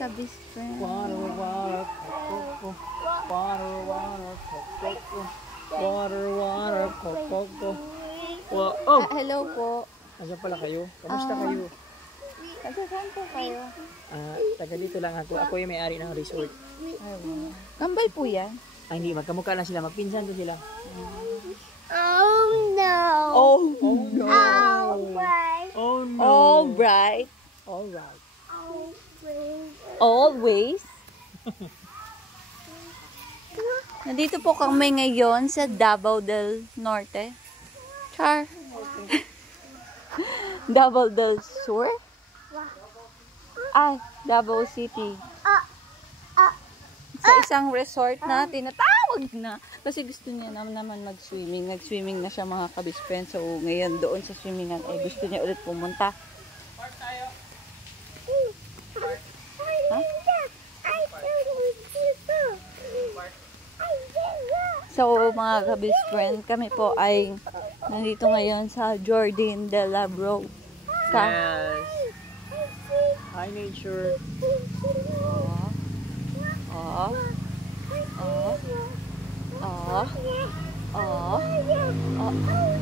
kabis friend. Water, water, coco. Water, water, coco. Water, water, coco. Oh! Hello po. Asan pala kayo? Kamusta kayo? Taga saan po kayo? Taga dito lang ako. Ako yung may-ari ng resort. Kambal po yan? Ay, hindi. Magkamukha lang sila. Magpinsan to sila. Oh no. Oh, no. Alright. Oh, no. all right. Alright. Always. Nandito po kami ngayon sa Davao del Norte. Char. Davao del Sur? Davao City. Sa isang resort na tinatawag na. Kasi gusto niya naman mag-swimming. Nag-swimming na siya mga kabispen. So ngayon doon sa swimmingan ay gusto niya ulit pumunta. So mga kabispen, kami po ay nandito ngayon sa Jardin de la Broca. Yes. Hi, nature.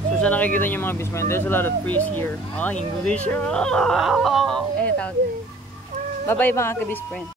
So, saan nakikita niyo mga bisman? There's a lot of trees here. English. Tawag. Bye-bye mga kabispen.